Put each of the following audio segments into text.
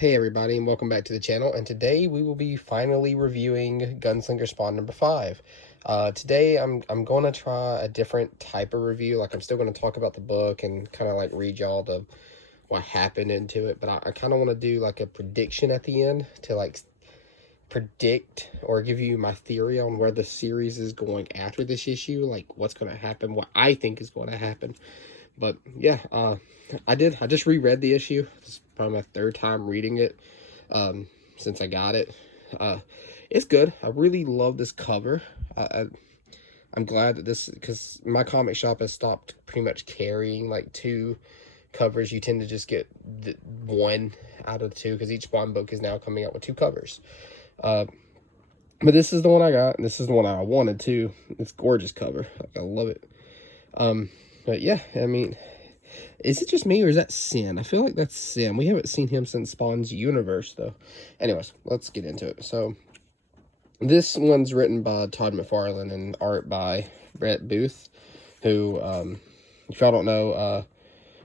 Hey everybody, and welcome back to the channel, and today we will be finally reviewing Gunslinger Spawn number 5. Today I'm going to try a different type of review. Like, I'm still going to talk about the book and kind of like read y'all what happened into it, but I kind of want to do like a prediction at the end to like predict or give you my theory on where the series is going after this issue, like what's going to happen, what I think is going to happen. But yeah, I just reread the issue. It's probably my third time reading it since I got it. It's good. I really love this cover. I'm glad that this, because my comic shop has stopped pretty much carrying like two covers. You tend to just get one out of the two because each Spawn book is now coming out with two covers. But this is the one I got, and this is the one I wanted too. It's a gorgeous cover. I love it. But yeah, I mean, is it just me or is that Sin? I feel like that's Sin. We haven't seen him since Spawn's universe, though. Anyways, let's get into it. So, this one's written by Todd McFarlane and art by Brett Booth, who, if y'all don't know,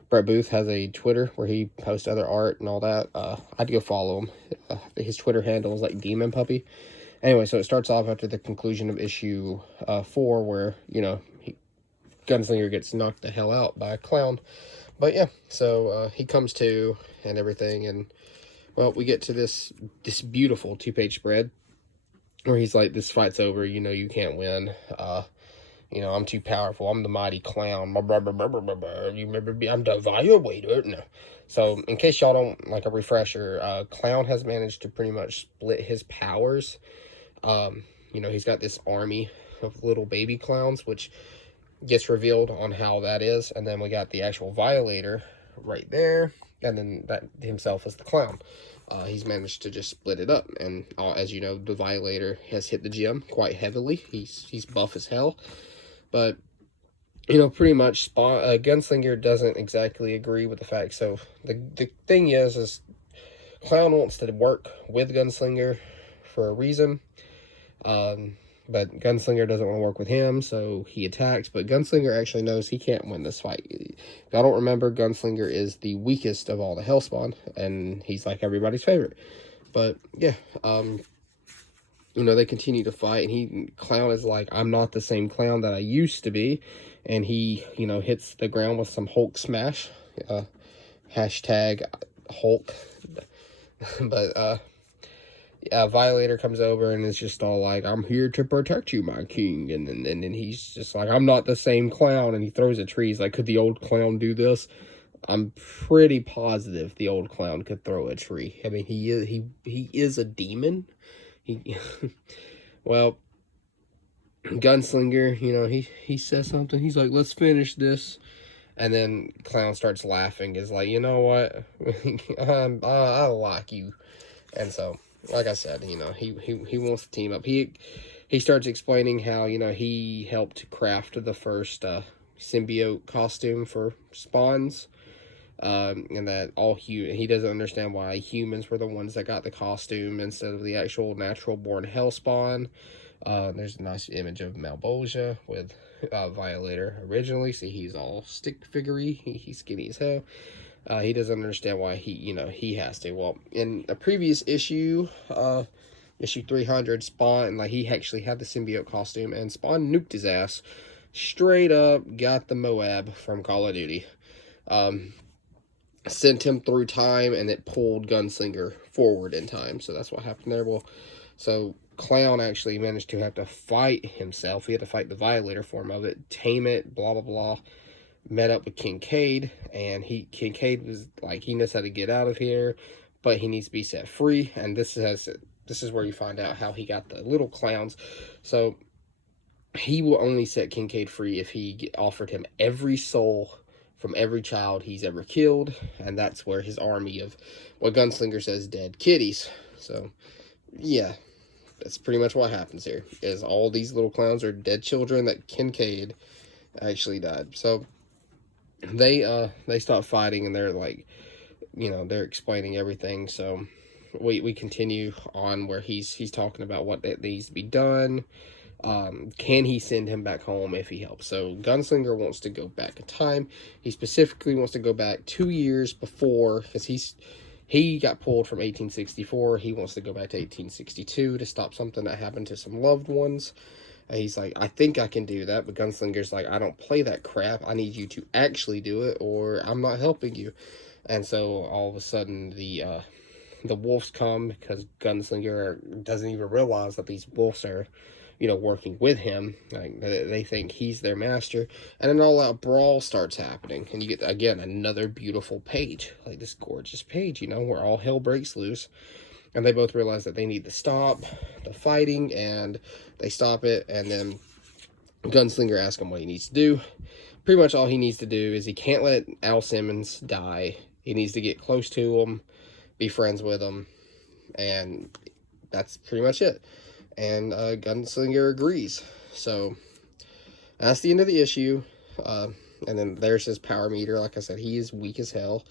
Brett Booth has a Twitter where he posts other art and all that. I'd go follow him. His Twitter handle is like Demon Puppy. Anyway, so it starts off after the conclusion of issue 4, where, you know, Gunslinger gets knocked the hell out by a clown. But yeah, so he comes to and everything, and well, we get to this beautiful 2-page spread where he's like, this fight's over, you know, you can't win. You know, I'm too powerful. I'm the mighty clown. You remember me? I'm the violator. No. So, in case y'all don't, like a refresher, Clown has managed to pretty much split his powers. You know, he's got this army of little baby clowns, which gets revealed on how that is. And then we got the actual violator right there. And then that himself is the clown. He's managed to just split it up. And as you know, the violator has hit the gym quite heavily. He's buff as hell. But, you know, pretty much Gunslinger doesn't exactly agree with the fact. So the thing is Clown wants to work with Gunslinger for a reason. But Gunslinger doesn't want to work with him, so he attacks. But Gunslinger actually knows he can't win this fight. If y'all don't remember, Gunslinger is the weakest of all the Hellspawn, and he's like everybody's favorite. But yeah, you know, they continue to fight, and Clown is like, I'm not the same clown that I used to be. And he, you know, hits the ground with some Hulk smash. Hashtag Hulk. But, Violator comes over and is just all like, I'm here to protect you, my king. And then he's just like, I'm not the same clown. And he throws a tree. He's like, could the old clown do this? I'm pretty positive the old clown could throw a tree. I mean, he is a demon. Well, Gunslinger, you know, he says something. He's like, let's finish this. And then Clown starts laughing. Is like, you know what? I like you. And so, like I said, you know, he wants to team up. He starts explaining how, you know, he helped craft the first symbiote costume for Spawns. And that he doesn't understand why humans were the ones that got the costume instead of the actual natural born Hellspawn. There's a nice image of Malbolgia with Violator originally. See, he's all stick figurey. He's skinny as hell. He doesn't understand why he has to. Well, in a previous issue, issue 300, Spawn, like, he actually had the symbiote costume, and Spawn nuked his ass. Straight up got the Moab from Call of Duty. Sent him through time, and it pulled Gunslinger forward in time. So that's what happened there. Well, so Clown actually managed to have to fight himself. He had to fight the Violator form of it, tame it, blah, blah, blah. Met up with Kincaid, and Kincaid was like, he knows how to get out of here, but he needs to be set free. And this is where you find out how he got the little clowns. So he will only set Kincaid free if he offered him every soul from every child he's ever killed, and that's where his army of what Gunslinger says dead kitties. So yeah, that's pretty much what happens here, is all these little clowns are dead children that Kincaid actually died. So they stop fighting, and they're like, you know, they're explaining everything. So we continue on where he's talking about what that needs to be done. Can he send him back home if he helps? So Gunslinger wants to go back in time. He specifically wants to go back 2 years before, because He got pulled from 1864. He wants to go back to 1862 to stop something that happened to some loved ones. And he's like, I think I can do that. But Gunslinger's like, I don't play that crap. I need you to actually do it, or I'm not helping you. And so all of a sudden the wolves come, because Gunslinger doesn't even realize that these wolves are, you know, working with him. Like, they think he's their master, and an all-out brawl starts happening, and you get, again, another beautiful page, like this gorgeous page, you know, where all hell breaks loose, and they both realize that they need to stop the fighting, and they stop it, and then Gunslinger asks him what he needs to do. Pretty much all he needs to do is he can't let Al Simmons die. He needs to get close to him, be friends with him, and that's pretty much it. And Gunslinger agrees. So that's the end of the issue. And then there's his power meter. Like I said, he is weak as hell.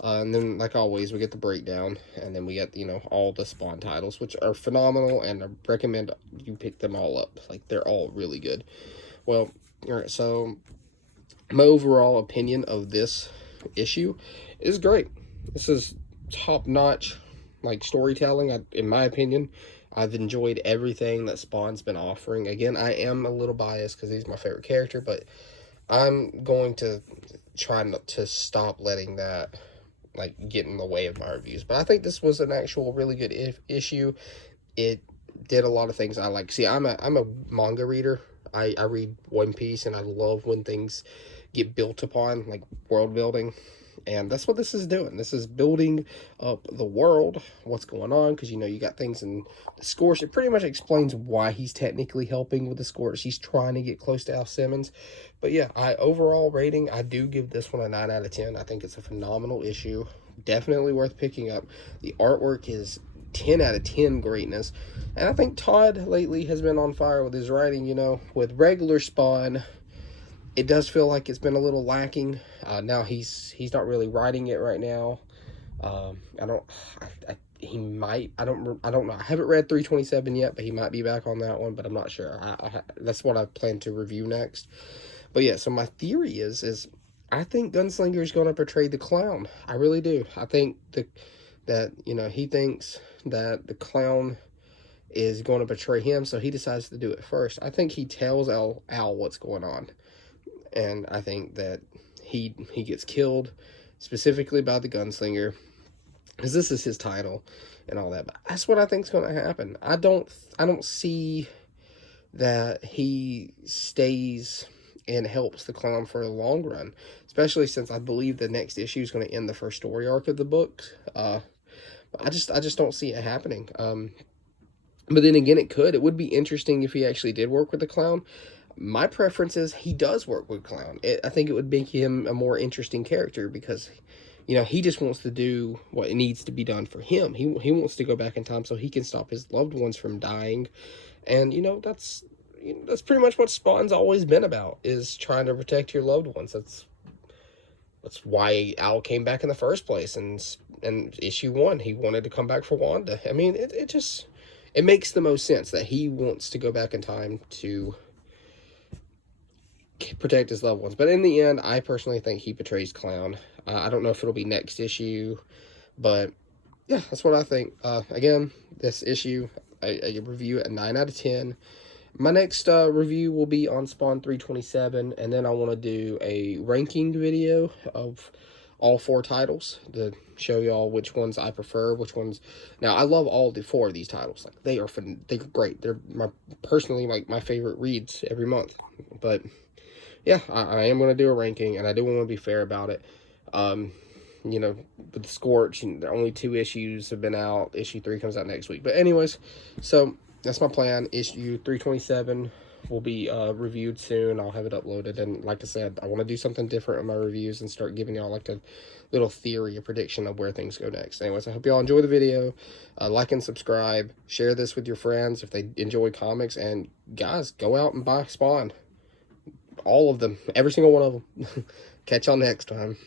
And then, like always, we get the breakdown, and then we get, you know, all the Spawn titles, which are phenomenal, and I recommend you pick them all up. Like, they're all really good. Well, all right, so my overall opinion of this issue is great. This is top-notch, like, storytelling, in my opinion. I've enjoyed everything that Spawn's been offering. Again, I am a little biased because he's my favorite character, but I'm going to try not to stop letting that, like, get in the way of my reviews. But I think this was an actual really good issue. It did a lot of things I like. See, I'm a manga reader. I read One Piece, and I love when things get built upon, like world building. And that's what this is doing. This is building up the world, what's going on, because, you know, you got things in the Scorch. It pretty much explains why he's technically helping with the Scorch. He's trying to get close to Al Simmons. But yeah, overall rating, I do give this one a 9 out of 10. I think it's a phenomenal issue. Definitely worth picking up. The artwork is 10 out of 10 greatness. And I think Todd lately has been on fire with his writing, you know. With regular Spawn, it does feel like it's been a little lacking. Now he's not really writing it right now. He might. I don't know. I haven't read 327 yet, but he might be back on that one. But I'm not sure. That's what I plan to review next. But yeah, so my theory is I think Gunslinger is going to portray the clown. I really do. I think that you know, he thinks that the clown is going to betray him, so he decides to do it first. I think he tells Al what's going on. And I think that he gets killed specifically by the Gunslinger, because this is his title and all that. But that's what I think is going to happen. I don't see that he stays and helps the clown for the long run, especially since I believe the next issue is going to end the first story arc of the book. I just don't see it happening. But then again, it could. It would be interesting if he actually did work with the clown. My preference is he does work with clown. I think it would make him a more interesting character, because, you know, he just wants to do what needs to be done for him. He wants to go back in time so he can stop his loved ones from dying. And, you know, that's pretty much what Spawn's always been about, is trying to protect your loved ones. That's why Al came back in the first place. And issue 1, he wanted to come back for Wanda. I mean, it makes the most sense that he wants to go back in time to protect his loved ones. But in the end, I personally think he betrays clown. I don't know if it'll be next issue, but yeah, that's what I think. Again, this issue, I review it a 9 out of 10. My next review will be on Spawn 327, and then I want to do a ranking video of all 4 titles to show y'all which ones I prefer, which ones. Now, I love all 4 of these titles. Like, they're great. They're personally like my favorite reads every month. But yeah, I am going to do a ranking, and I do want to be fair about it. You know, with the Scorch, only 2 issues have been out. Issue 3 comes out next week. But anyways, so that's my plan. Issue 327 will be reviewed soon. I'll have it uploaded. And like I said, I want to do something different in my reviews and start giving y'all like a little theory, a prediction of where things go next. Anyways, I hope y'all enjoy the video. Like and subscribe. Share this with your friends if they enjoy comics. And guys, go out and buy Spawn. All of them. Every single one of them. Catch y'all next time.